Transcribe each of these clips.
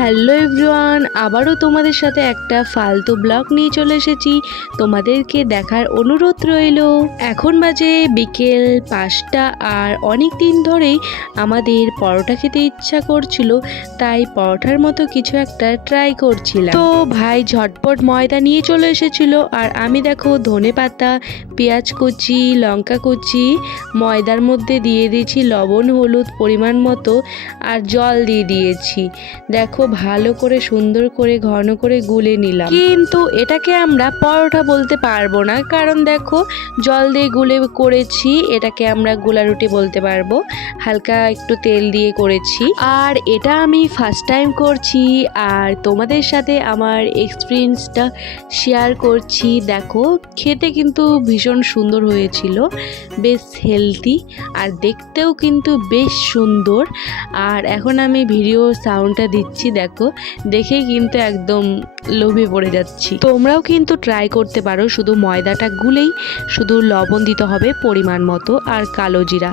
Hello everyone, আবারও তোমাদের সাথে একটা ফালতু ব্লগ নিয়ে চলে এসেছি। তোমাদেরকে দেখার অনুরোধ রইল। এখন বাজে বিকেল 5টা আর অনেক দিন ধরেই আমাদের পরোটা খেতে ইচ্ছা করছিল, তাই পরোটার মতো কিছু একটা ট্রাই করছিলাম। তো ভাই ঝটপট ময়দা নিয়ে চলে এসেছিল আর আমি দেখো ধনেপাতা, পেঁয়াজ কুচি, লঙ্কা কুচি ময়দার মধ্যে দিয়ে দিয়েছি, লবণ হলুদ পরিমাণ মতো আর জল দিয়ে দিয়েছি। দেখো ভালো করে সুন্দর করে ঘন করে গুলে নিলাম, কিন্তু এটাকে আমরা পরোটা বলতে পারবো না, কারণ দেখো জল দিয়ে গুলে করেছি। এটাকে আমরা গোলা রুটি বলতে পারবো, হালকা একটু তেল দিয়ে করেছি। আর এটা আমি ফার্স্ট টাইম করছি আর তোমাদের সাথে আমার এক্সপিরিয়েন্সটা শেয়ার করছি। দেখো খেতে কিন্তু ভীষণ সুন্দর হয়েছিল, বেশ হেলদি আর দেখতেও কিন্তু বেশ সুন্দর। আর এখন আমি ভিডিও সাউন্ডটা দিচ্ছি, দেখো দেখেই কিন্তু একদম লোভে পড়ে যাচ্ছি। তোমরাও কিন্তু ট্রাই করতে পারো, শুধু ময়দাটা গুলেই শুধু লবণ দিতে হবে পরিমাণ মতো আর কালো জিরা,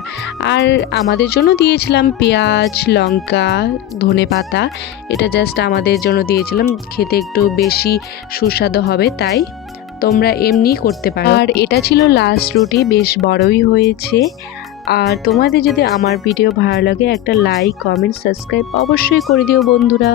আর আমাদের জন্য দিয়েছিলাম পেঁয়াজ, লঙ্কা, ধনেপাতা। এটা জাস্ট আমাদের জন্য দিয়েছিলাম, খেতে একটু বেশি সুস্বাদু হবে, তাই তোমরা এমনি করতে পারো। আর এটা ছিল লাস্ট রুটি, বেশ বড়ই হয়েছে। আর তোমাদের যদি আমার ভিডিও ভালো লাগে একটা লাইক, কমেন্ট, সাবস্ক্রাইব অবশ্যই করে দিও বন্ধুরা।